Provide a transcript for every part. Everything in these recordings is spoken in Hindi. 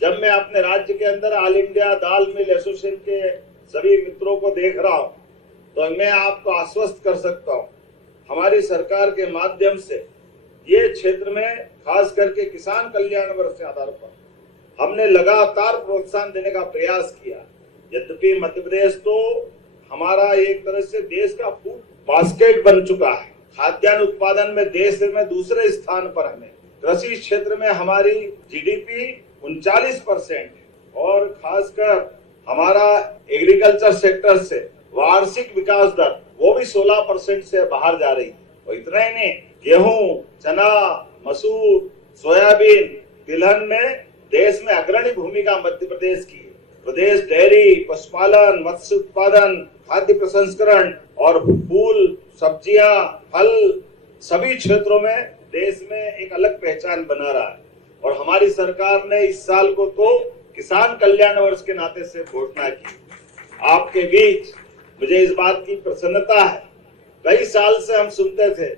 जब मैं अपने राज्य के अंदर ऑल इंडिया दाल मिल एसोसिएशन के सभी मित्रों को देख रहा हूं, तो मैं आपको आश्वस्त कर सकता हूं, हमारी सरकार के माध्यम से ये क्षेत्र में खास करके किसान कल्याण वर्ष के आधार पर हमने लगातार प्रोत्साहन देने का प्रयास किया। यद्यपि मध्य प्रदेश तो हमारा एक तरह से देश का फूड बास्केट बन चुका है, खाद्यान्न उत्पादन में देश में दूसरे स्थान पर हमें, कृषि क्षेत्र में हमारी जीडीपी 39% और खासकर हमारा एग्रीकल्चर सेक्टर से वार्षिक विकास दर वो भी 16% से बाहर जा रही है। और इतना ही नहीं, गेहूं, चना, मसूर, सोयाबीन, तिलहन में देश में अग्रणी भूमिका मध्य प्रदेश की है। प्रदेश डेयरी, पशुपालन, मत्स्य उत्पादन, खाद्य प्रसंस्करण और फूल, सब्जियां, फल सभी क्षेत्रों में देश में एक अलग पहचान बना रहा है। और हमारी सरकार ने इस साल को तो किसान कल्याण वर्ष के नाते से घोषणा की। आपके बीच मुझे इस बात की प्रसन्नता है, कई साल से हम सुनते थे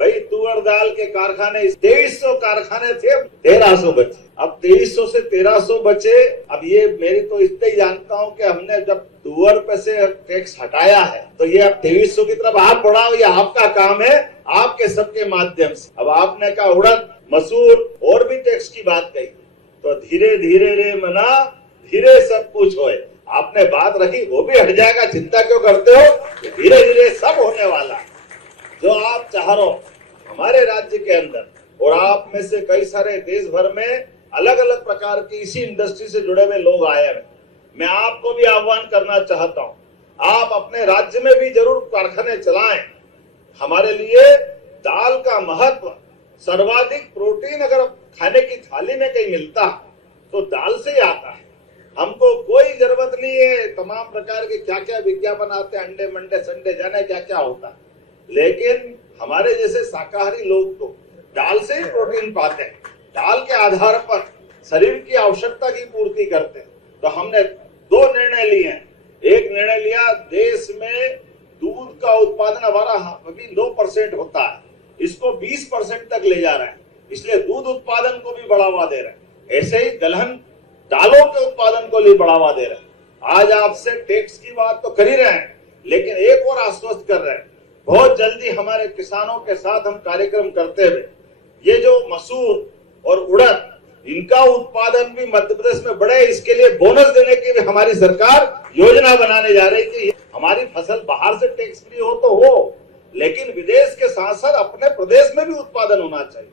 भाई तुअर दाल के कारखाने 2300 कारखाने थे, 1300 बचे। अब 2300 से 1300 बचे। अब ये मेरी तो इतने ही जानता हूं कि हमने जब तुअर पे से टैक्स हटाया है तो ये अब 2300 की तरफ आप बढ़ाओ, ये आपका काम है, आपके सबके माध्यम से। अब आपने कहा उड़द, मसूर और भी टैक्स की बात कही, तो धीरे धीरे रे मना धीरे सब कुछ होए। आपने बात रखी वो भी हट जाएगा, चिंता क्यों करते हो, धीरे धीरे सब होने वाला है। जो आप चाह रहे हो हमारे राज्य के अंदर, और आप में से कई सारे देश भर में अलग अलग प्रकार की इसी इंडस्ट्री से जुड़े हुए लोग आए हैं। मैं आपको भी आह्वान करना चाहता हूं, आप अपने राज्य में भी जरूर कारखाने चलाएं। हमारे लिए दाल का महत्व, सर्वाधिक प्रोटीन अगर खाने की थाली में कहीं मिलता तो दाल से ही आता है। हमको कोई जरूरत नहीं है तमाम प्रकार के क्या क्या विज्ञापन आते हैं, अंडे मंडे संडे जाने क्या क्या होता है, लेकिन हमारे जैसे शाकाहारी लोग तो दाल से ही प्रोटीन पाते हैं, दाल के आधार पर शरीर की आवश्यकता की पूर्ति करते हैं। तो हमने दो निर्णय लिए हैं। एक निर्णय लिया, देश में दूध का उत्पादन हमारा अभी 9% होता है, इसको 20% तक ले जा रहे हैं, इसलिए दूध उत्पादन को भी बढ़ावा दे रहे हैं। ऐसे ही दलहन दालों के उत्पादन को भी बढ़ावा दे रहे हैं। आज आपसे टैक्स की बात तो कर ही रहे हैं, लेकिन एक और आश्वस्त कर रहे हैं, बहुत जल्दी हमारे किसानों के साथ हम कार्यक्रम करते हुए ये जो मसूर और उड़द इनका उत्पादन भी मध्य प्रदेश में बढ़े, इसके लिए बोनस देने की भी हमारी सरकार योजना बनाने जा रही है कि हमारी फसल बाहर से टैक्स फ्री हो तो हो, लेकिन विदेश के साथ साथ अपने प्रदेश में भी उत्पादन होना चाहिए।